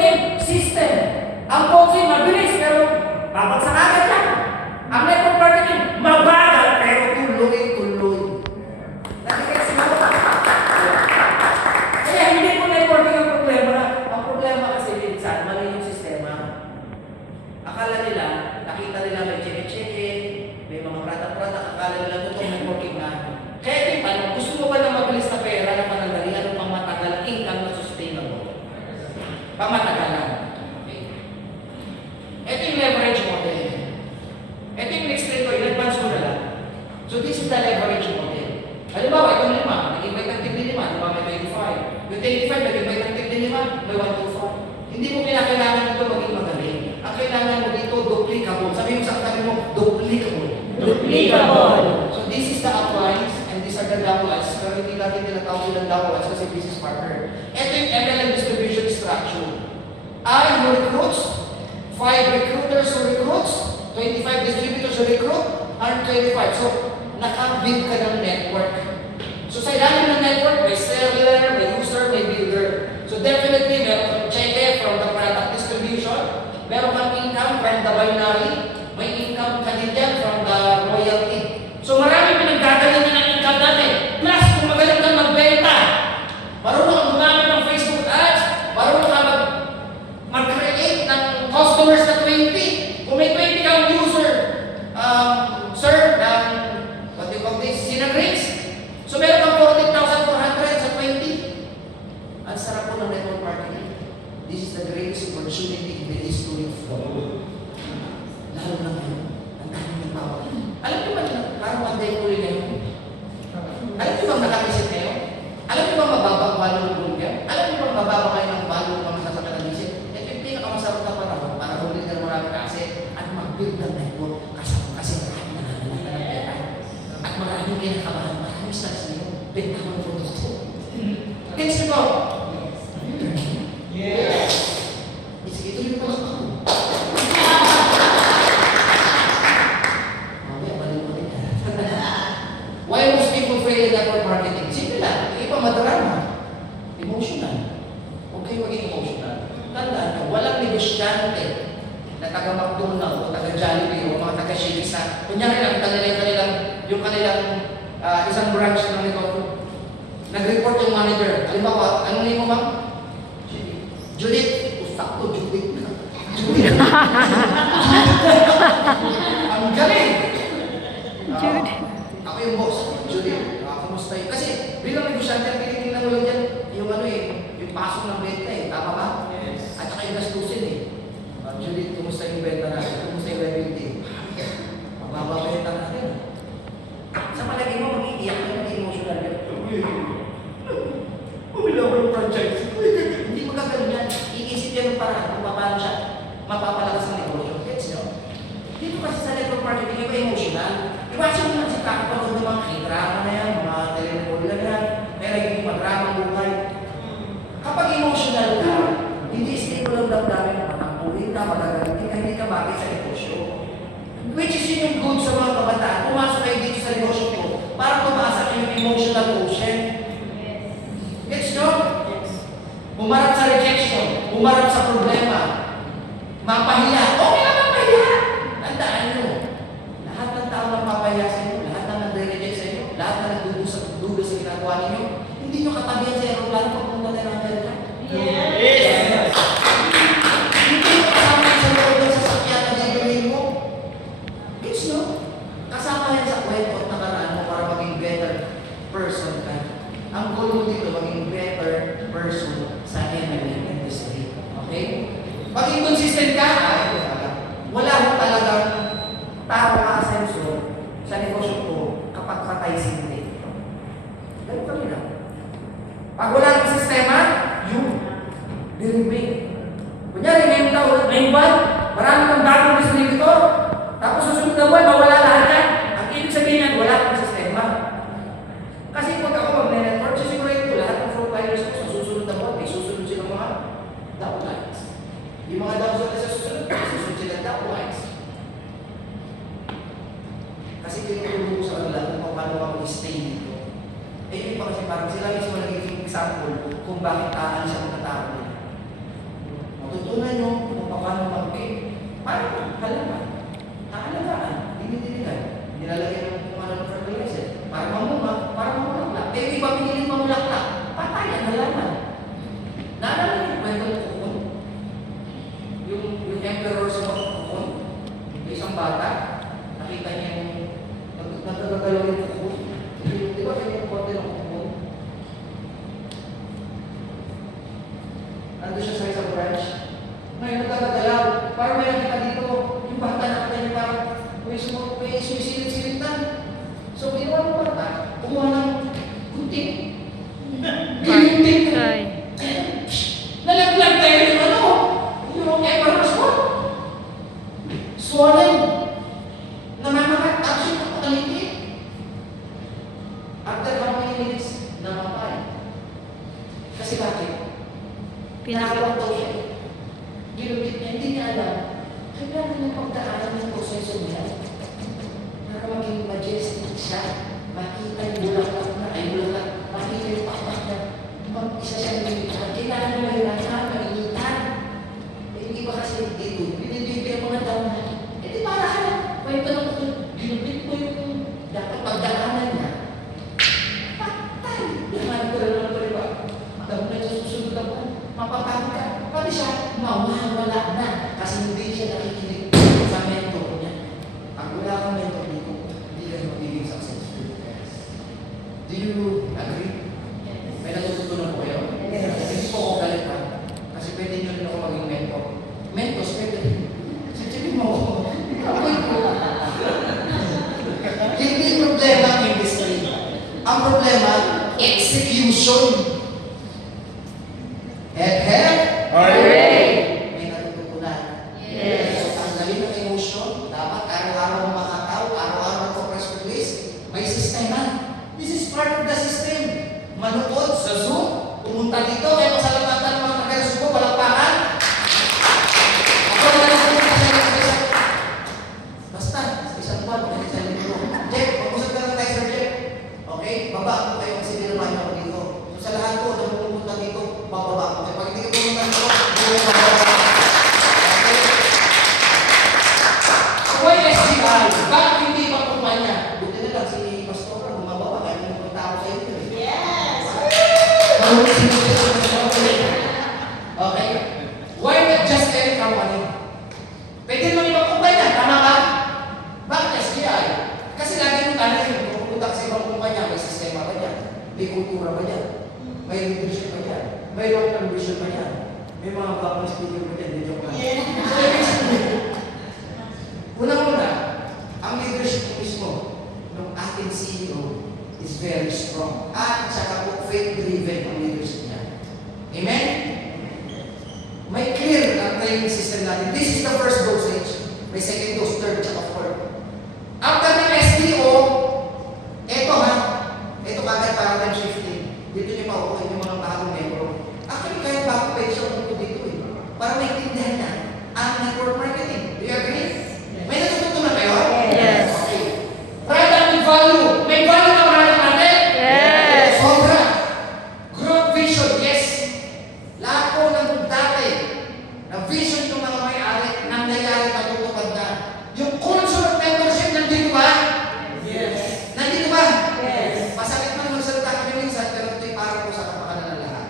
networking system. Ang Ponzi mabilis pero babagsak agad yan. Ang network marketing mabagal pero tuloy-tuloy. Nakikita mo? Kaya hindi po networking ang problema. Ang problema kasi minsan, mali yung sistema. Akala nila, nakita nila may check-check, may mga product-product, akala nila totoong networking na. Kaya ito yung paano, gusto mo ba na mabilis na pera na panandali, ano pang matagal, income na sustainable? Pamatagalan. Okay. Ito yung leverage model. Ito yung explain ko, in-advance ko na lang. So this is the leverage model. Halimbawa, itong 5, nag-invite ng tig 5, halimbawa may 25. Yung 25, nag-invite ng tig 5, may 125. Hindi mo kinakailangan ito maging magaling. Ang kailangan mo dito, duplicable. Sabi mo sa katabi mo, duplicable. Duplicable. So this is the uplines, and these are the downlines. Pero hindi natin tinatawag silang downlines kasi business partner. Ito yung MLM distribution structure. I who recruits, 5 recruiters who recruits, 25 distributors who recruit, 125. So, naka-build ka ng network. So, sa ilalim ng network, may seller, may user, may builder. So, definitely, meron kang cheque from the product distribution, meron kang income from the binary, may income ka din dyan from the royalty. So, marami pinagdadala na ng income natin. Plus, kung magaling kang magbenta, marunong kang gumamit ng Facebook ads, marunong kang mag-create ng customers na 20. Kung may 20 kang user, sir, ng, what do you call this, Synagrix. So, meron kang 14,400 sa 20. Ang sarap po ng network marketing. This is the greatest opportunity in the history of the world. Lalo na ngayon, ang dami ng tao. Alam niyo ba na, parang one day ulit ngayon? Alam niyo bang nakakisip ngayon? Alam niyo bang mababa ang value ng bulga? Alam niyo bang mababa kayo ng value ng mga sasakyan ng isip? Ito yung pinakamasarap na panahon para ulit ka ng marami kasi at mag-build ng network kasi marami na nakalala ng pera. At maraming kinakabahan, maraming stars niyo. Benta mo ng produkto. Thanks to God. Yes. Ito yung pasok ako. Why most people fail in network marketing? Simple lang. Yung iba madrama. Emotional. Huwag kayo maging emotional. Tandaan nyo, walang negosyante na taga-McDonald o taga-Jollibee o mga taga-Shakey's na kunyari lang, yung kanilang isang branch ng negosyo. Nag-report yung manager. Halimbawa, anong name mo, ma'am? Judith. Sakto, Judith. Judith. Ang galing. Ako yung boss. Judith. Kumusta yun? Kasi bilang negosyante, tinitingnan mo lang dyan yung yung pasok ng benta eh. Tama ba? Yes. At saka yung gastusin eh. Judith, kumusta yung benta natin? Kumusta yung revenue? Mababa benta natin. Sa palagay mo, mag-iiyak ka, mag-emotional ka. Umilaw ng franchise. Hindi magagaling yan. Iisip yan ng paraan kung paano siya mapapalakas ang negosyo. Gets nyo? Dito kasi sa network marketing, iba emotional. Iwasan mo lang si kakapagod ng mga k-drama na yan, mga telenovela na yan, may naging madrama buhay. Kapag emotional ka, hindi stable ang damdamin na matampuhin ka, magagaling ka, hindi ka bakit sa negosyo. Which is yun yung good sa mga kabataan. Pumasok kayo dito sa negosyo ko para tumasa yung emotional quotient. Gets nyo? Umarap sa rejection, umarap sa problema, mapahiya. Okay lang mapahiya. Tandaan nyo, lahat ng tao na mapahiya sa inyo, lahat na nag-reject sa inyo, lahat na nagduduga sa ginagawa ninyo, hindi nyo katabihan sa aeroplano pagpunta tayo ng Amerika. Yes! Hindi nyo kasama sa loob ng sasakyan na gagawin mo. Gets nyo? Kasama yan sa kwento at nakaraan mo para maging better person ka. Ang goal mo dito, maging better person sa MLM industry. Okay? Pag inconsistent ka, wala mo talagang tao ka asenso sa negosyo ko kapag patay sindi. Ganun pa rin. Pag wala ng sistema, yun. Dirimbing. Kunyari, ngayong taon, ngayong buwan, marami kang bagong distributor, tapos susunod na buwan, mawala lahat yan. Ang ibig sabihin yan, wala kang sistema. Kasi pag ako mag-network, sisigurate ko lahat ng frontliners ko sa susunod na buwan, may susunod silang mga downlines. Yung mga downlines sa susunod, may susunod silang downlines. Kasi tinutulong ko sa kanila kung paano ako i-stay dito. Eh, yun pa kasi parang sila mismo nagiging example kung bakit aalis ang mga tao nila. Parang may nakita dito, yung bata na kanya parang may sumisilip-silitan. So, ginawa mo bata, kumuha ng gunting. Gunting. Nalaglag tayo yung ano, yung Everest mo. Swollen. Namamakat, action ng pakaliti. After how many minutes, namatay. Kasi bakit? Nakawag daw siya. Ginugit niya, hindi niya alam. Kailangan niya pagdaanan ng proseso niya. Para maging majestic siya. Makita yung bulaklak na, makita yung pakpak na. Isa siya nililitan. Kailangan niya mahirapan, mainitan. Hindi ba kasi dito, binibigyan mga daw na. Di para ka na. Kwento ng ginugit ko yung dapat pagdaanan niya. Patay! Laman ko rin naman rin ba? Alam mo na sa susunod ako. Mapapagod ka. Pati siya, mawawala na. Kasi hindi siya nakikinig sa mentor niya. Pag wala kang mentor dito, hindi ka magiging successful. Do you agree? May natututunan ko kayo? Hindi po ako galit pa. Kasi pwede nyo rin ako maging mentor. Mentors, pwede rin. Sabihin mo ako. Hindi problema ang industry. Ang problema, execution. Hep. Hooray! May natutunan. Yes. So, tanggalin ang emotion. Dapat araw-araw makakaw, araw-araw magpo-press release. May sistema. This is part of the system. Manood sa Zoom, pumunta dito, kaya masalamatan ng mga taga-Zoom ko, palakpakan. Ako na lang pumunta sa isa. Basta, isang buwan, pagkalit sa libro. Jeff, mag-usap ka lang tayo, Sir Jeff. Okay? Baba ako kayo kasi nilamahan ako dito. So, sa lahat ko, na pumunta dito, bababa ako. Kaya pag hindi ka pumunta dito, hindi ka bababa. Okay? So, why SGI? Bakit hindi pa kumpanya? Buti na lang si Pastora, bumababa, kaya hindi mo tao sa inyo. Yes! Okay? Why not just any company? Pwede mo ibang kumpanya, tama ka? Bakit SGI? Kasi lagi yung tanong yun, kung pupunta ka sa ibang kumpanya, may sistema ba yan? May kultura ba yan? May leadership ba yan? May long-term vision ba yan? May mga bagong speaker ba yan? Dito ko lang. So, ibig sabihin, unang-una, ang leadership mismo ng ating CEO is very strong. At saka po faith-driven ang leadership niya. Amen? May clear ang training system natin. This is the first dosage. May second dose, third, saka fourth. After ng SDO, eto ha, eto kagad para ng shifting. Dito niyo paupuin yung mga bagong membro. Actually, kahit bago pwede siya umupo dito eh. Para maintindihan niya ang network marketing. Do you agree? May natututunan kayo? Yes. Okay. Product with value. May value na product natin? Yes. Sobra. Growth vision, yes. Lahat po ng dati, na vision ng mga may-ari, nangyayari natutupad na. Yung culture of membership, nandito ba? Yes. Nandito ba? Yes. Masakit man magsalita kami minsan, pero ito'y para po sa kapakanan ng lahat.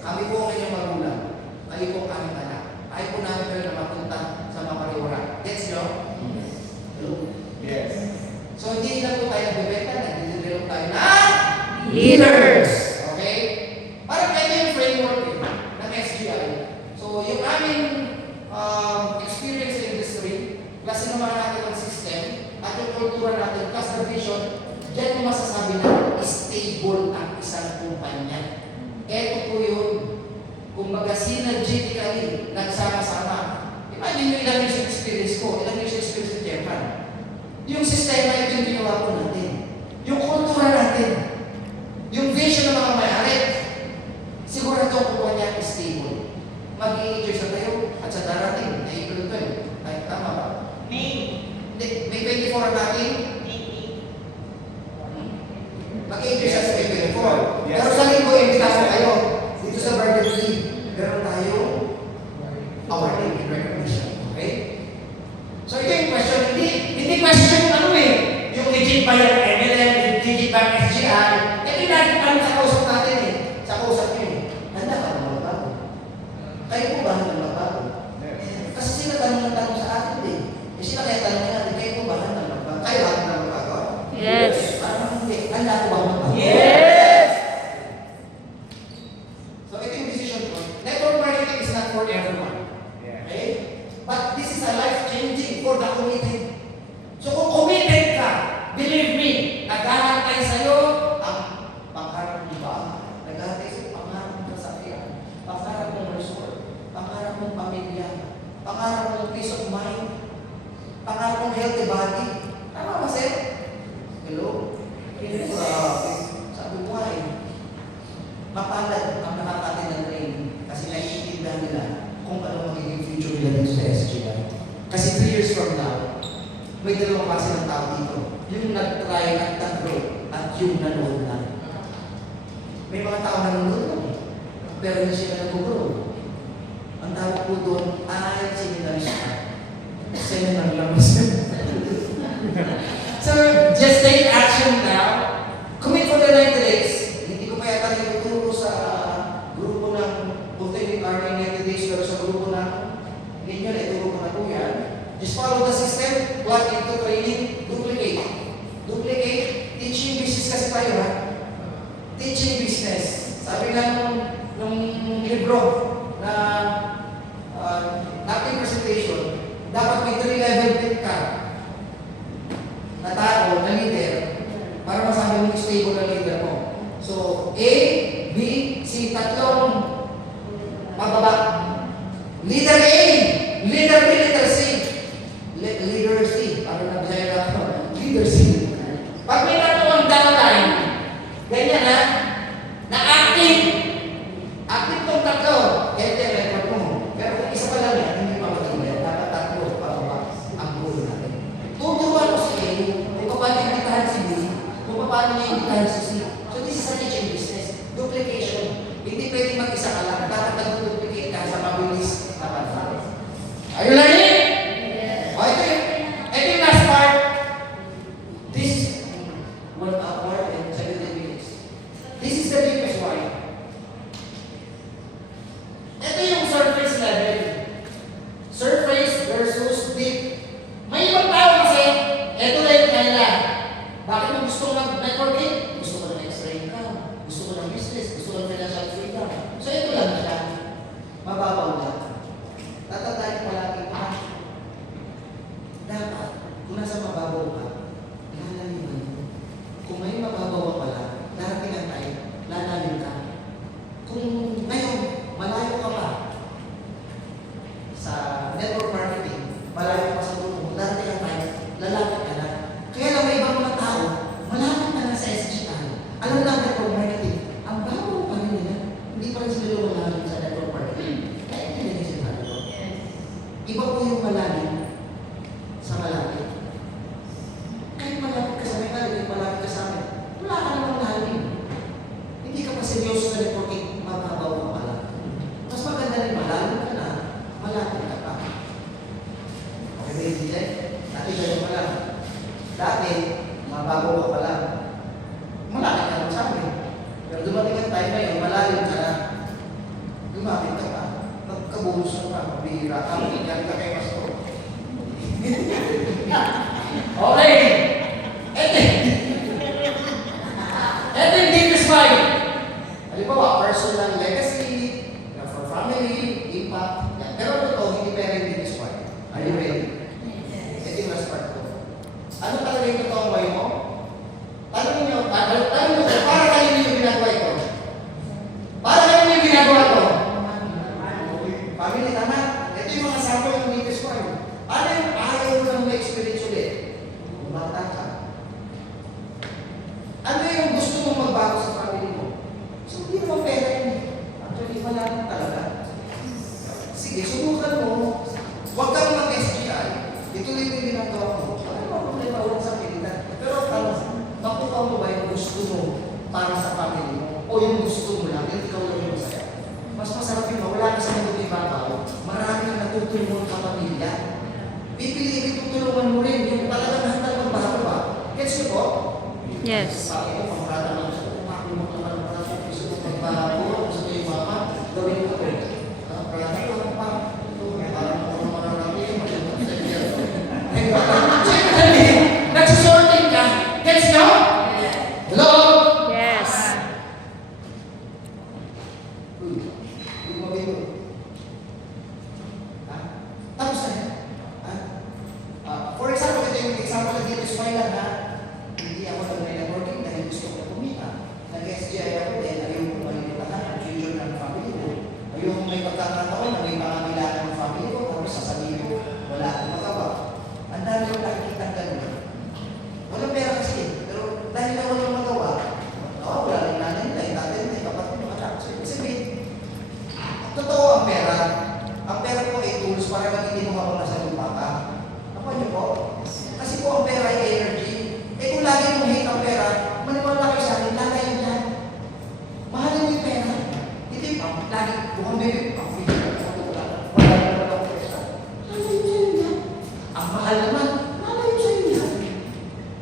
Kami po ang inyong magulang. Kayo po ang aming anak. Ayaw po namin kayo na mapunta sa mga pariwara. Gets nyo? Hello? Yes. So, hindi lang po tayo nagbebenta, nagdidevelop tayo na Leaders. Okay? Parang ito yung framework ng SGI. So, yung aming experience sa industry, plus sinamahan natin ang system, at yung kultura natin, plus the vision, dyan mo masasabi na stable ang isang kumpanya. Ito po yun. Kumbaga, synergetically, nagsama-sama. Imagine nyo ilang years experience ko, ilang years experience ni Jeffran. Yung sistema, ito yung ginawa ko natin. Yung kultura natin. Yung vision ng mga may-ari. Sigurado ang kumpanya is stable. Mag-i-enjoy sa tayo at sa darating na April 12. Ay, tama ba? May 24 natin. Mag-i-enjoy siya sa May 24. Yes. Pero sa linggo, imbitahan kayo. Dito sa Burger King, meron tayo awarding recognition. Okay? So ito yung question. Hindi question ano eh. Yung legit ba yung MLM, legit ba yung SGI? Ito yung natin kami sa kausap natin eh. Sa kausap nyo eh. Handa ka na magbago. Kayo po ba handa magbago? Kasi sila tanong sa atin eh. Eh sila kaya tanongin natin, kayo po ba handa magbago? Kayo handa mo peace of mind. Pangarap mong healthy body. Tama ba, sir? Hello? Grabe. Sabi ko nga mapalad ang nakakatin ng training kasi naiintindihan nila kung ano magiging future nila dito sa SGI. Kasi 3 years from now, may dalawang klase ng tao dito. Yung nag-try at nag-grow at yung nanood lang. May mga tao nanonood lang pero hindi sila nag-grow. Ang tawag po doon ay seminarista. Seminar lang. So, just take action now. Commit for the 90 days. Hindi ko pa yata nagtuturo sa grupo ng Ultimate Army 90 days pero sa grupo ng ninyo na ituro ko na po yan. Just follow the system, plug into training, duplicate. Duplicate, teaching business kasi tayo ha. Teaching business. Sabi nga nung libro na acting presentation, dapat may 3-level tip ka na tao, na leader, para masabi mo stable na leader mo. So, A, B, C, tatlong mababa. Leader A, leader B, leader C. Leader C, para nabisaya na ako. Leader C. Pag may tatlong downline, ganyan ha, na active. Active tong tatlo, healthy record mo. Pero kung isa pa lang yan, hindi pa magiging dapat tatlo pababa ang goal natin. Tuturuan ko sa iyo kung paano imbitahan si B, kung paano niya imbitahan si C. So this is a teaching business. Duplication. Hindi pwedeng mag-isa ka lang. Dapat nag-duplicate ka sa mabilis na panahon. Are you learning? O, ito yung last part. This 1 hour and 70 minutes. This is the deepest why. Ito yung surface level. Surface versus deep. May ibang tao kasi, ito na yung kanila. Bakit mo gusto mag-networking? Gusto ko ng extra income. Gusto ko ng business. Gusto ko ng financial freedom. So ito lang siya. Mababaw lang. Tatandaan ko palagi pa. Dapat, kung nasa mababaw ka, lalaliman mo. Kung may mababaw ka pala, darating ang time, lalalim ka. Kung ngayon, malayo ka pa sa network marketing, malayo ka sa tulong, darating ang time, lalapit ka na. Kaya lang may ibang mga tao, malapit ka na sa SGI. Alam lang network marketing, ang babaw pa rin nila. Hindi pa rin sila lumalalim sa network marketing. Kaya hindi nila sinabi ko. Iba po yung malalim sa malapit. Kahit malapit ka sa may kahit malapit ka sa amin, wala ka namang lalim. Hindi ka pa seryoso sa networking, mababaw ka pala. Mas maganda rin malalim ka na, malapit ka pa. Okay ba yung DJ? Dati ganyan pa lang. Dati, mababaw ka pa lang. Malapit ka lang sa amin. Pero dumating ang time ngayon, malalim ka na. Lumapit ka pa. Nagkabulos ka pa. Bihira ka. Yan ka kay Pastor. Okay. Ito yung deepest mind. Halimbawa, personal legacy, for family, impact. Yan. Pero ito, hindi pera yung deepest mind. Are you ready? Ito yung last part ko. Ano talaga yung totoong way mo? Tanong nyo, para kayo yung ginagawa ito? Para kayo yung ginagawa ito? Family, tama? Ito yung mga sample ng deepest mind. Ano yung ayaw mo lang ma-experience ulit? Bumata ka. Ano yung gusto mong magbago sa family mo? So, hindi naman pera yun. Actually, wala naman talaga. Sige, subukan mo. Huwag kang mag-SGI. Ituloy yung ginagawa mo. Ano naman problema ulit sa pilitan? Pero makuha mo ba yung gusto mo para sa family mo? O yung gusto mo lang, hindi ikaw lang yung masaya? Mas masarap yung wala ka sa mundo ibabaw, marami kang natutulungan ka pamilya. Pipiliin tutulungan mo rin yung talagang handang magbago ba? Gets niyo po? Yes. Bakit mo, pangkarata lang sa umak, yung mga naman gusto mo magbago, gusto mo yung mama, gawin mo ko. Kaya tayo pa, parang kung marami yung magandang sa iyo. Siyempre, nagsusorting ka. Gets niyo? Hello? Yes. Yung mabilo. Tapos na yan. For example, ito yung example na dito sa Mailan ha. Hindi ako nag-networking dahil gusto ko kumita. Nag-SGI ako dahil ayaw ko malilitahan ang future ng family ko. Ayaw ko may pagkakataon na may pangangailangan ng family ko. Tapos sasabihin ko, para magiging mo habang nasa lupa ka. Ako niyo po? Kasi po ang pera ay energy. Eh kung lagi mong hate ang pera, maniwala kayo sa akin, lalayo yan. Mahalin mo yung pera. Hindi pa, lagi, bukhang bebe, ang free wala naman ako pera. Lalayo sa'yo yan. Ang mahal naman, lalayo sa'yo yan.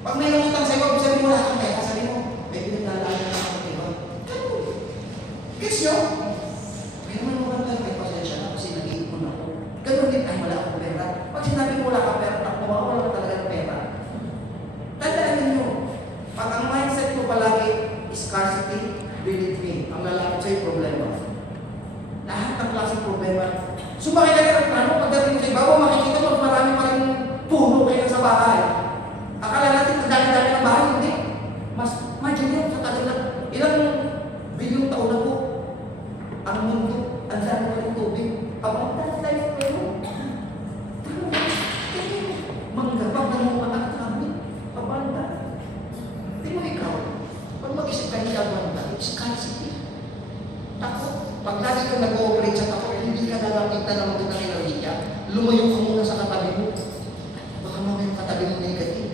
Pag may namutang sa'yo, kung sabi mo wala kang pera, sabi mo, may pinaglalayo na ako, diba? Ganun. Gets nyo? Kaya naman mo lang tayo, may pasensya na kasi nag-iipon ako. Ganun din, ay wala akong pera. Pag sinabi mo wala kang pera, ako wala ka talaga ng pera. Tandaan ninyo, pag ang mindset mo palagi scarcity, believe me, ang lalapit sa'yo problema. Lahat ng klaseng problema. Sumakay ka ng plano, pagdating mo sa ibabaw, makikita mo marami pa rin puno kayo sa bahay. Akala natin ang dami-dami ng bahay, hindi. Mas, imagine yun, sa tagal na, ilang bilyong taon na po, ang mundo, ang dami pa rin tubig. About that life pa yun. Manggabag na mga anak kami, pabanda. Di mo ikaw, pag mag-isip ka hindi abanda, scarcity. Takot. Pag lagi ka nag-ooperate sa takot, hindi ka nalakita na magandang enerhiya, lumayo ka muna sa katabi mo. Baka mamaya yung katabi mo negative.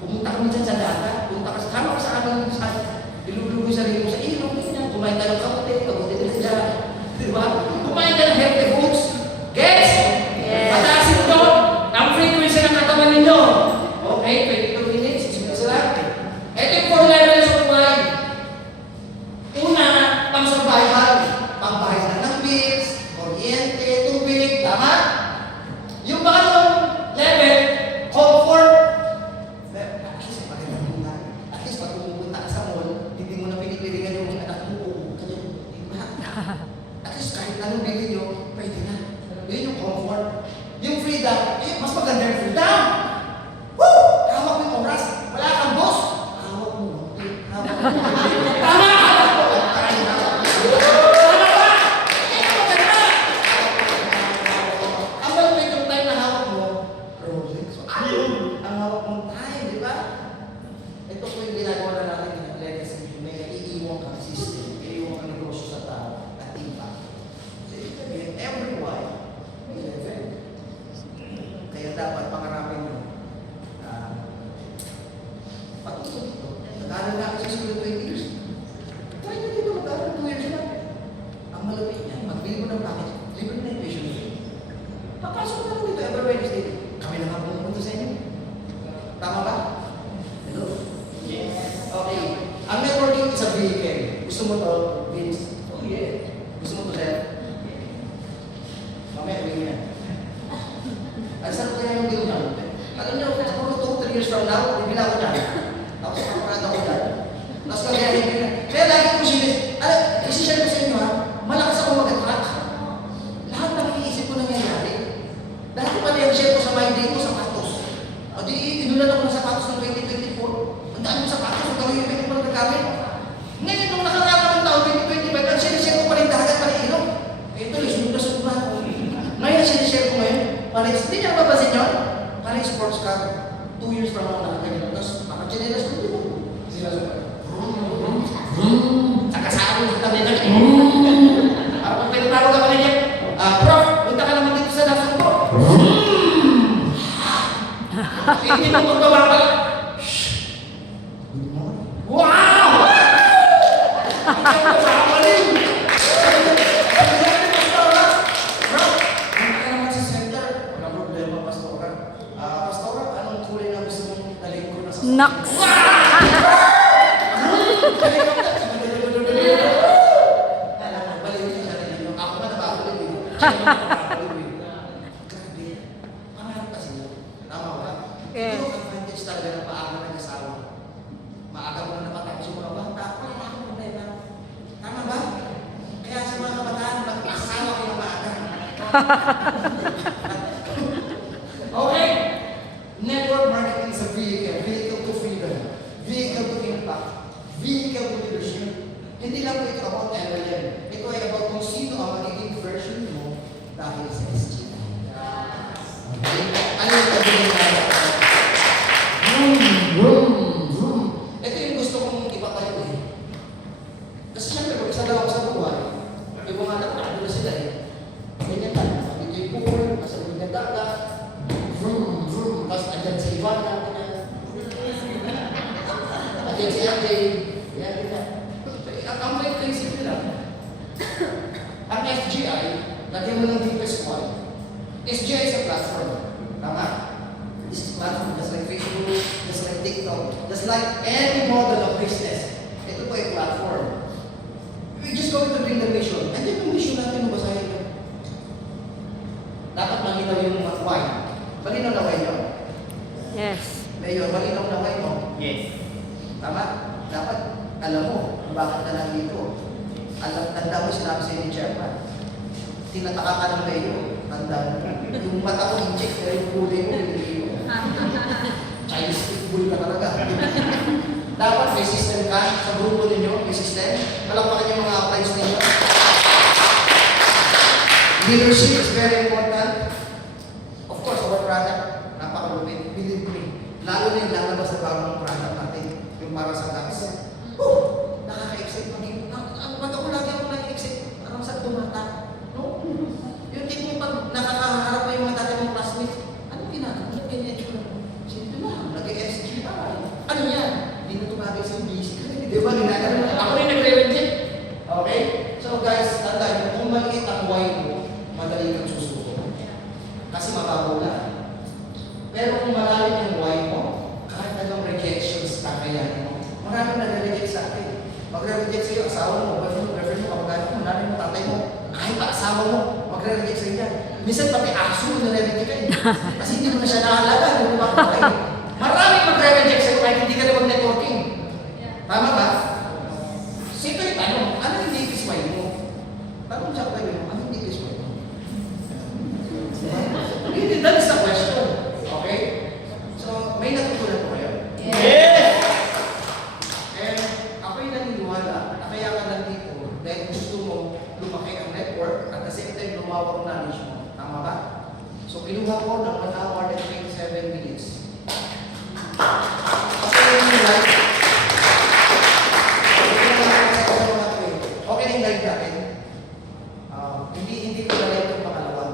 Pumunta kami dyan sa dagat, punta ka sa amin sa ilululoy sa rin mo sa ilong, ganyan. Kumain ka ng kamote din dyan. Diba? Kumain ka ng healthy foods. Gets? Yes. Pataasin ito ang frequency ng katawan ninyo. Okay, 22 minutes, 6 minutes lang. Ito yung 4 levels of mind. Una, pang-survival. Pang-bayad ng bills, kuryente, tubig, tama? Yung pangalawang level, comfort. At least, magandang buhay. At least, pag pumupunta ka sa mall, hindi mo na pinipilingan yung anak mo, uuwi ka dyan. Diba? At least, kahit anong bilhin nyo, pwede na. Yun yung comfort. Yung freedom, mas maganda yung freedom. Woo! Hawak mo yung oras. Wala kang boss. Hawak mo. Hawak mo. Tama! Hawak mo. Tama ba? Ito maganda. Ang malapit yung time na hawak mo, Rolex. Ayun! Ang hawak mong time, di ba? Ito po yung ginagawa na natin ng legacy. May iiwan kang system, iiwan kang negosyo sa tao at impact. So, ito sabihin, everyone, may level. Kaya dapat pangarapin mo. Patuto dito. Nag-aaral na ako sa school 20 years. Try nyo dito, mag-aaral 2 years lang. Ang malapit niyan, magbili mo ng package, libre na yung tuition fee. Papasok na lang dito every Wednesday. Kami na nga pumunta sa inyo. Tama ba? Hello? Yes. Okay. Ang networking is a vehicle. Gusto mo to, Vince? Oh yeah. Gusto mo to, Seth? Mamaya, gawin yan. Saan ko kaya yung gawin yan? Alam niyo, siguro 2-3 years from now, bibila ko dyan. Tapos kaparada ko dyan. Tapos kagayahin ko yan. Kaya lagi ko sinis. Isi-share ko sa inyo ha, malakas ako mag-attract. Lahat ng iniisip ko nangyayari. Dahil pala yung share ko sa my day ko, sapatos. O di, inulan ako ng sapatos ng 2024. Ang dami ng sapatos, ang gawin yung pwede pa nagkakamit. Ngayon, nung nakaraan ng taon 2025, ang share ko pa rin dagat pa rin ilong. Ito, lisunod na sunod na ako. Ngayon, sinishare ko ngayon. Hindi niya napapansin yun? Para yung sports car, 2 years from now nakaganyan. Tapos, makachinelas ko dito. Sila sa saka sa akin, kami na pag pinatawag ka pa rin yan, Prof, punta ka naman dito sa nasong ko. Hindi mo magbawa ka lang. Good morning. Wow! Naks. Grabe. Pangarap kasi mo. Tama ba? Yes. Ito ang advantage talaga ng maaga ng asawa. Maaga mo na napatapos yung mga bata. Wala na akong problema. Tama ba? Kaya sa mga kabataan, mag-asawa kayo ng maaga. Okay? Network marketing is a vehicle. Vehicle to freedom. Vehicle to impact. Vehicle to leadership. Hindi lang po ito about MLM. Ito ay about kung sino ang magiging version mo dahil sa SG. Okay? Ano yung sabihin natin? Ito yung gusto kong ipapayo eh. Kasi syempre, pag isa daw ako sa buhay, yung mga anak na sila eh. Ganyan lang. Dito yung pool, nasa Yan, yan. Ang may crazy nila. Ang FGI, lagyan mo ng deepest one. SGI is a platform. Tama? This is platform just like Facebook, just like TikTok, just like any model of business. Ito po ay platform. We're just going to bring the mission. And then yung mission natin, basahin nyo. Dapat malinaw yung why. Malinaw na why nyo? Yes. Mayor, malinaw na why mo? Yes. Tama? Dapat alam mo kung bakit ka nandito. Tanda mo sinabi sa'yo ni Chairman. Tinataka ka ng mayor. Tanda mo. Yung mata ko in-check, pero yung kulay mo, binigay mo. Chinese football ka talaga. Dapat may system ka sa grupo ninyo, may system. Palakpakan yung mga applies ninyo. Leadership is very important. Of course, our product, napakalupit. Believe me. Lalo na yung lalabas na bagong product natin. Yung para sa tax. Nakaka-excite. Pag ako lagi ako na-excite, parang sa tumata. No? Yung tipo mo pag nakakaharap na yung mga dati mong classmates, anong ginagawa? Anong ganyan-etsura mo? Sino lang? Nag-SGI. Ano yan? Hindi na tumagay sa basic. Di ba? Ginagawa mo. Ako rin nagre-reject. Okay? So guys, tandaan nyo, kung maliit ang buhay mo, madali kang susuko. Kasi mababaw lang. Pero kung malalim yung buhay mo, kahit anong rejections kakayanin mo, maraming nag-reject sa akin. Magre-reject sa'yo, asawa mo, boyfriend mo, girlfriend mo, kamag-anak mo, nanay mo, tatay mo, kahit pa asawa mo, magre-reject sa'yo yan. Minsan pati aso mo nare-reject ka eh. Kasi hindi mo na siya naalaga, hindi mo makakay. Maraming magre-reject sa'yo kahit hindi ka na mag-networking. Tama ba? Sito yung tanong, ano yung deepest why mo? Tanong siya kayo, ano yung deepest why mo? That is the question. Okay? So, may natutunan po kayo? Yes! And ako'y naniniwala na kaya ka nandito dahil gusto mo lumaki ang network at the same time lumawak ang knowledge mo. Tama ba? So, kinuha ko ng 1 hour and 27 minutes. Okay na yung live? Okay na yung live natin? Hindi ko na live itong pangalawa.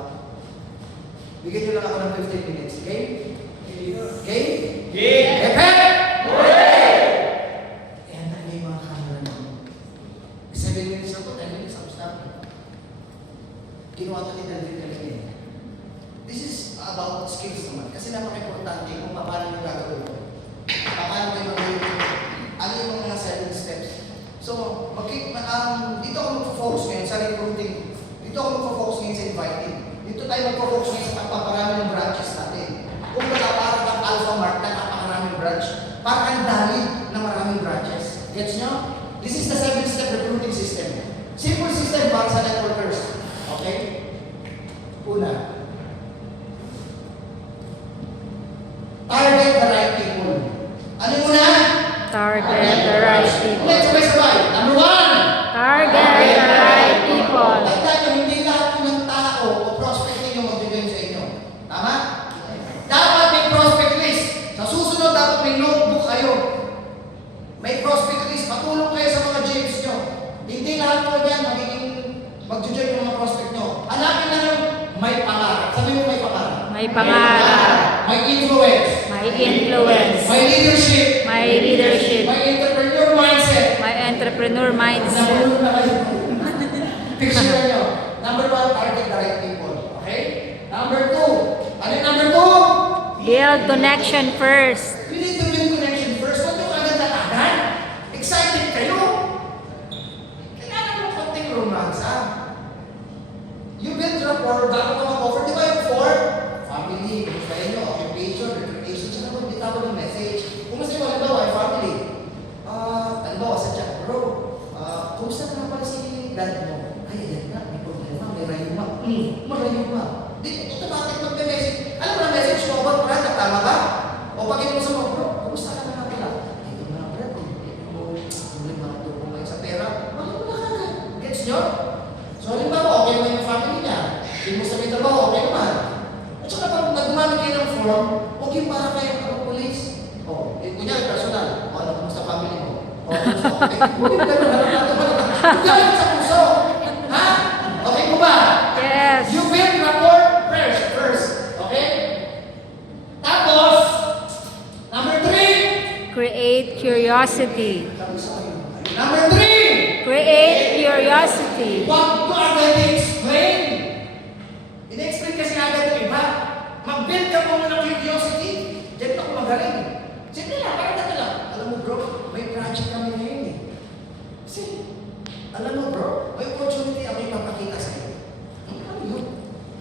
Bigyan nyo lang ako ng 15 minutes. Okay? Okay? Yes! Epe! Kaya na yung mga camera naman. 7 minutes na po, 10 minutes tapos na. Kinuha ito ni David Kalingin. This is about skills naman. Kasi napaka-importante kung paano nyo gagawin ito. Paano kayo magawin ito. Ano yung mga 7 steps. So, dito ako mag-focus ngayon sa recruiting. Dito ako mag-focus ngayon sa inviting. Dito tayo mag-focus ngayon sa pagpaparami ng branches natin. Kung parang kang Alpha Mart na napakaraming branch, parang kang dali na maraming branches. Gets nyo? This is the 7-step recruiting system. Simple system para sa networkers. Okay? Una, target the right people. Ano yung una? Target the right people. Let's sabay-sabay. Number 1. Target the right people. Tandaan nyo, hindi lahat ng tao o prospect ninyo mag-join sa inyo. Tama? Dapat may prospect list. Sa susunod, dapat may notebook kayo. May prospect list. Patulong kayo sa mga gyms nyo. Hindi lahat po yan magiging mag-join yung mga prospect nyo. Hanapin na yung may pangarap. Sabi mo may pangarap. May pangarap. May influence. May influence. May leadership. May leadership. May entrepreneur mindset. May entrepreneur mindset. Nabulong na kayo. Picture nyo. Number 1, target the right people. Okay? Number 2. Ano yung number 2? Build connection first. You need to build connection first. Huwag yung agad-agad. Excited kayo. Kailangan mo konting romance, ha? You build rapport bago ka mag-offer. Di ba yung 4? Family, kumusta nyo, occupation, recreation. Saan naman bitawin ng message? Kumusta yung halimbawa, yung family? Halimbawa sa chat, bro, kumusta ka na pala si dad mo? Ay, yan nga, may problema, may rayuma. Marayuma. Di, automatic mag-message. Alam mo na message mo about product, tama ba? O pag ito sa mga, bro, kumusta ka na nga pala? Ito na, bro, hindi makatulong kayo sa pera. Wala mo na kagad. Gets nyo? So, halimbawa, okay naman yung family niya. Kumusta may trabaho, okay naman. At saka pag nagumamit kayo ng form, huwag yung para kayo ng police. O, kunyari, personal. O, ano, kumusta family mo? O, kumusta, okay. Huwag yung gano'n, harap natin ba? Huwag galing sa puso. Ha? Okay po ba? Yes. You build rapport first. Okay? Tapos, number 3, Create curiosity. Number 3, Create curiosity. huwag mo agad i-explain. Ina-explain kasi agad yung iba. Mag-build ka muna ng curiosity. Diyan ako magaling. Simple lang, parang ganito lang. Alam mo bro, may project kami ngayon eh. Kasi, alam mo bro, may opportunity ako ipapakita sa'yo. Ano yun?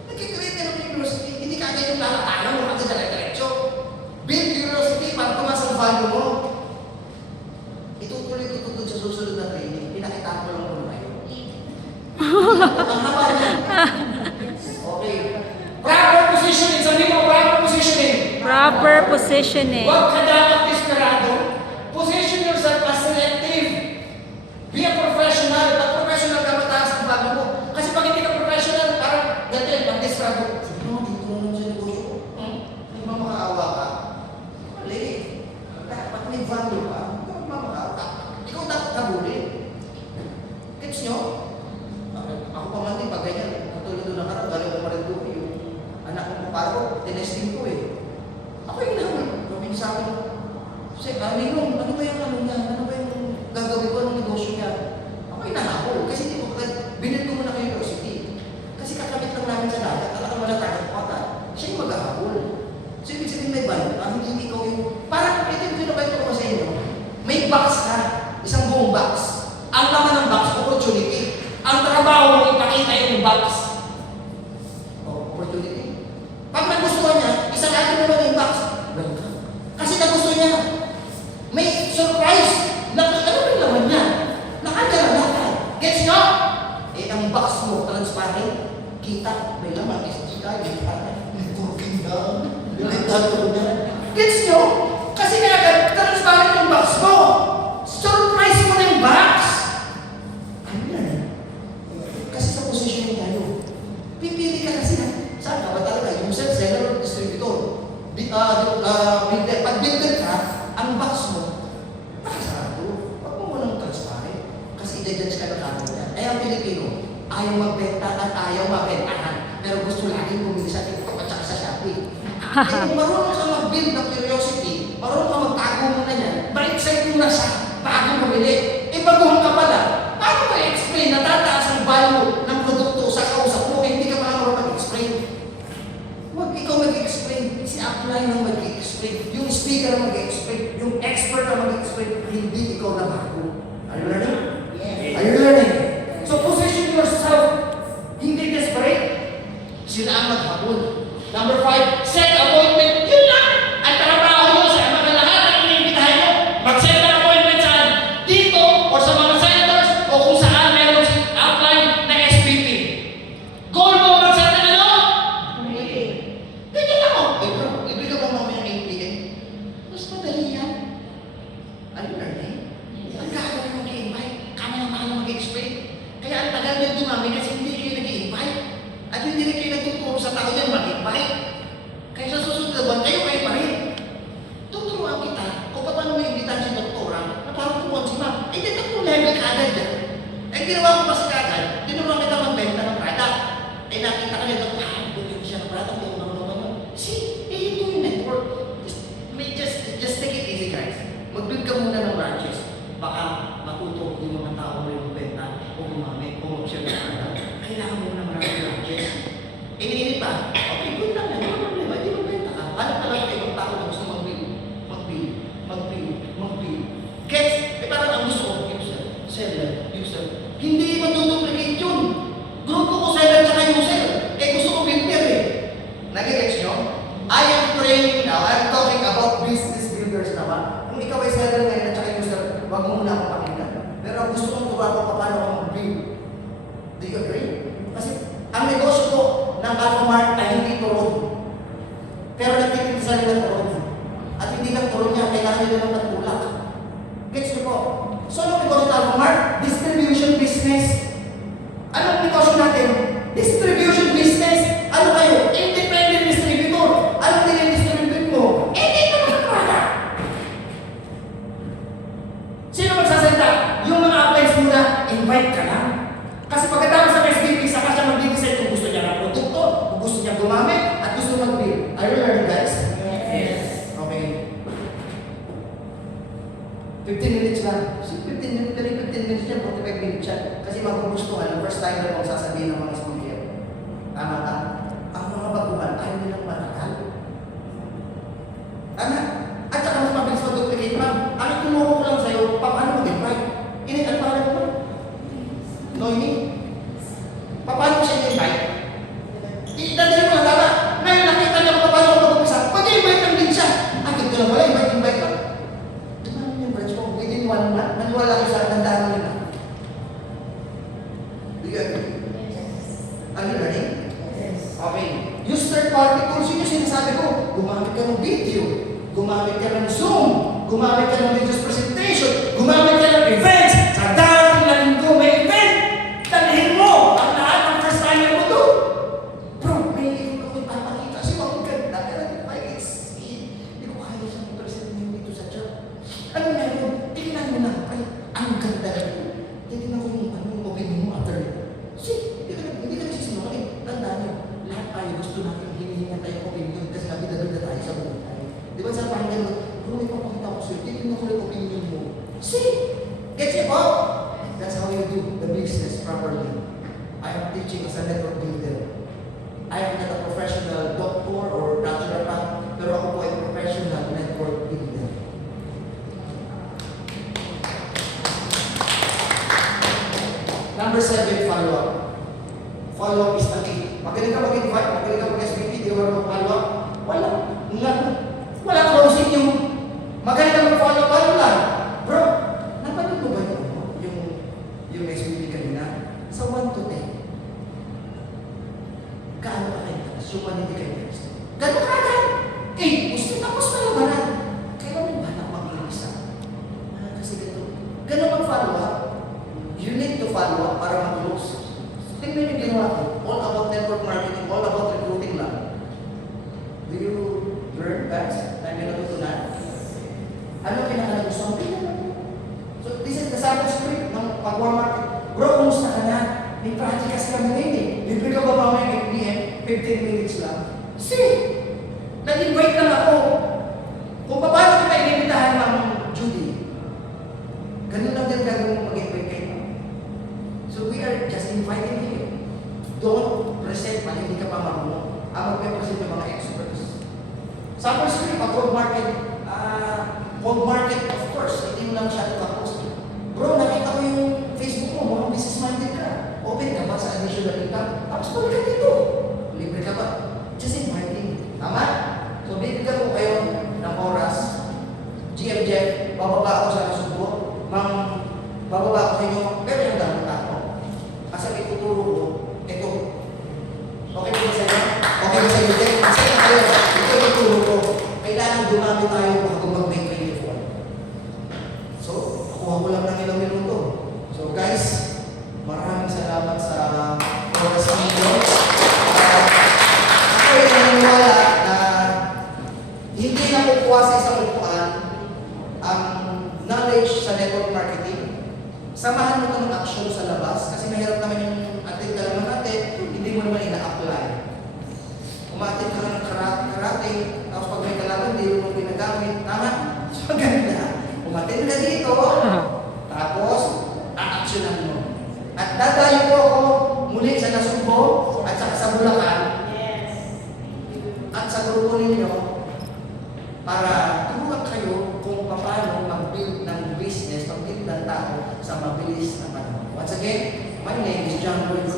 Nag-create ka ng curiosity. Hindi ka agad yung lalatayan mo agad sa diretso. Build curiosity para tumas ang value mo. Itutuloy ko ito dun sa susunod na training. Pinakita ko lang muna kayo. Ang haba niya. Okay. Proper positioning. Sabi mo, proper positioning. Proper positioning. Huwag ka dapat desperado. Position yourself as selective. Be a professional. Pag professional ka, mataas ang value mo. Kasi pag hindi ka professional, parang ganito yun, pag desperado. Sabi mo, dito na lang sa negosyo ko. Nagmamakaawa ka. Mali. Dapat may value ka. Ikaw dapat kabulin. Gets nyo? Ako pa man din, pag ganyan, katulad doon nakarap, galing ko marin doon, yung anak ko paro, tinesting ko eh. Ako yung naman, sabi sa akin, Ninong, ano ba yung ano niya? Ano ba yung gagawin ko ng negosyo niya? Ako yung nahabol, kasi di ko, binil ko muna kayo curiosity. Kasi kakamit lang namin sa dagat, talagang wala tayo pata. Siya yung maghahabol. So, ibig sabihin may value, hindi ikaw yung, parang ito yung pinabay ko sa inyo, may box ka, isang buong box. Ang laman ng box, opportunity. Ang trabaho mo, ipakita yung box. Opportunity. Pag nagustuhan niya, isang natin mo lang yung box. Kasi nagustuhan niya. May surprise. Ano ba yung laman niya? Nakagalaga. Gets nyo? Eh, ang box mo, transparent. Kita, may laman. Kita, may laman. May talking down. May talking down. Gets nyo? Kasi nga, transparent yung box mo. Surprise mo na yung box. Ano yan? Kasi sa positioning tayo. Pipili ka kasi na, saan ka ba talaga? User, seller, or distributor. Pag builder ka, ang box mo, nakasarado. Huwag mo walang transparent. Kasi i-judge ka ng kano niya. Eh, ang Pilipino, ayaw magbenta at ayaw mabentahan. Pero gusto laging bumili sa TikTok at saka sa Shopee. Eh, kung marunong ka mag-build ng curiosity, marunong ka magtago muna niyan, ma-excite mo na siya bago bumili. Eh, baguhan ka pala. Paano mo i-explain na tataas ang value ng produkto sa kausap mo eh, hindi ka marunong mag-explain? Huwag ikaw mag-explain. Si upline ang mag-explain. Yung speaker ang mag-explain. Yung expert ang mag-explain. Hindi ikaw na bago. Are you learning? Yes. Are you learning? So position yourself. Hindi desperate. Sila ang maghabol. Number 5, set appointment. Yun lang. Ang trabaho mo sa mga lahat ang iniimbitahan mo. Mag-set ng appointment saan? Dito o sa mga centers o kung saan meron si outline na SPP. Goal mo mag-set ng ano? Ganyan lang ako. Eh bro, ibig ka ba mamaya ng 8 p.m.? Mas madali yan. Are you learning? Ang gagawin mo mag-i-invite. Kami ang mahal mag-explain. Kaya ang tagal nyo dumami kasi hindi kayo nag-i-invite. At hindi rin kayo nagtuturo sa tao yan mag-invite. Kaya sa susunod na buwan, kayo pa rin. Tuturuan kita kung paano may imbitan si doktora na parang turuan si ma'am. Eh, dito po level ka agad yan. Eh, ginawa ko pa si kagad, tinuruan kita magbenta ng product. Eh, nakita ka niya, bumili siya ng product, yung naman. See, eh, ito yung network. Just take it easy, guys. Mag-build ka muna ng branches. Baka matuto yung mga tao na yung benta o gumamit o mag-share ng product. Kailangan mo na maraming branches. Iniinit pa, okay, good lang yan. Ano problema? Hindi magbenta ka. Paano talaga ibang tao na gusto mag-build? Mag-build. Gets? Eh, parang ang gusto ko, user, seller, user. Hindi matutuplicate yun. Grupo ko seller tsaka user. Eh, gusto ko builder eh. Nag-gets nyo? I am training now. I am talking about business builders naman. Kung ikaw ay seller ngayon at tsaka user, wag mo muna akong pakinggan. Pero ang gusto kong turuan ko paano ako mag-build. Do you agree? Kasi ang negosyo ko ng Alphamart ay hindi turod. Pero nagtitinda sa nila turod. At hindi lang turod niya, kailangan nila ng natulak. Gets niyo po? So, anong negosyo ng Alphamart? Distribution business. Anong negosyo natin? Distribution business. Ano kayo? Independent distributor. Anong din-distribute mo? Eh, dito mga product. Sino magsasalita? Yung mga applies muna, invite ka lang. Kasi pagkatapos sa SBP, saka siya mag-decide kung gusto niya ng produkto, kung gusto niya gumamit, at gusto mag-build. Are you learning, guys? Yes. Okay. standard kung sasabihin ng mga speaker. Tama ka? Ang mga baguhan ayaw nilang marakal. Tama? At saka mas mabilis mag-duplicate, ma'am. Ang tinuro ko lang sa'yo, paano mag-invite? Ang pangalan ko? Noemi? Paano ko siya in-invite? Dadali mo lang, tama? Ngayon nakita niya kung paano ako mag-umpisa. Mag-invite lang din siya. Agad ko lang wala, invite lang. Tumano yung branch mo, within 1 month, maniwala ko sa tandaan mo nila. Do you agree? Are you learning? Okay. Use third-party tools, yun yung sinasabi ko. Gumamit ka ng video, gumamit ka ng Zoom, gumamit ka ng videos presentation, gumamit ka ng events. Sa darating na linggo, may event. Dalhin mo ang lahat ng first timer mo doon. Bro, may linggo ko ipapakita. Kasi ang ganda. Kaya like it's, hindi ko kaya siyang present mo dito sa chat. Ano meron? Tingnan mo na. Ay, ang ganda na ito. Tingnan ko yung opinion mo after ito. See, hindi ka nagsisinungaling. Tandaan nyo, lahat tayo gusto natin hinihingan tayo opinion kasi bida-bida tayo sa buhay. Di ba sa pakinggan mo, kung may papakita ko sa'yo, tingnan ko yung opinion mo. See? Gets it po? That's how you do the business properly. I am teaching as a network builder. I am not a professional doctor or naturopath, pero ako po ay professional network builder. Number 7, follow-up. Follow-up is the key. Magaling ka mag-invite, magaling ka mag-SBT, di ba mag-follow-up? Wala. Wala closing yung magaling ka mag-follow-up. Ano lang? Bro, napanood mo ba yung SBT kanina? Sa 1 to 10. Gaano ka kayo? Suman hindi kayo next. Gano'n ka agad? Gusto tapos na labanan. Kailan mo ba na mag-iisa? Kasi gano'n mag-follow-up. You need to follow up para mag-close. Tingnan yung ginawa ko. All about network marketing, all about recruiting lang. Do you learn that? Na may natutunan? Ano pinaka-nagustuhan? Tingnan mo. So, this is the sample script ng pag-warm market. Bro, kumusta ka na? May project kasi kami ngayon eh. Libre ka ba ba may PM? 15 minutes lang. See? Nag-invite lang ako. Kung paano kita inimitahan ng Judy, ganun lang din gagawin mo mag-invite kayo. So we are just inviting you. Don't present pa, hindi ka pa marunong. Ang magpe-present yung mga experts. Sample script, pag cold market, of course, hindi mo lang siya ito-post. Bro, nakita ko yung Facebook mo, mga business-minded ka. Open ka ba sa additional income? Tapos balik ka dito. Libre ka ba? Just inviting. Tama? So bibigyan ko kayo ng oras. GM Jeff, bababa ako sa nasubo. Bababa ako sa inyo. Pero yung dami ako. Kasi ituturo ko, ito. Okay ba sa inyo? Okay ba sa inyo, Jeff? Kasi kayo, ito yung ituturo ko. Kailangan dumami tayo bago mag-make ready for. So, nakuha ko lang ng ilang minuto. So guys, maraming salamat sa oras ninyo. Ako ay naniniwala na hindi na kukuha sa isang upuan ang knowledge sa network marketing. Samahan mo ito ng action sa labas kasi mahirap naman yung atin ka naman natin, hindi mo naman ina-apply. Umatin ka lang ng karate, tapos pag may kalaban, hindi mo pinagamit. Tama? So maganda. Umatin ka dito, tapos a-actionan mo. At dadayo po ako muli sa Nasugbo at saka sa Bulacan at sa grupo ninyo para turuan kayo kung paano mag-build ng business, mag-build ng tao sa mabilis na panahon. Once again, my name is John Boyd.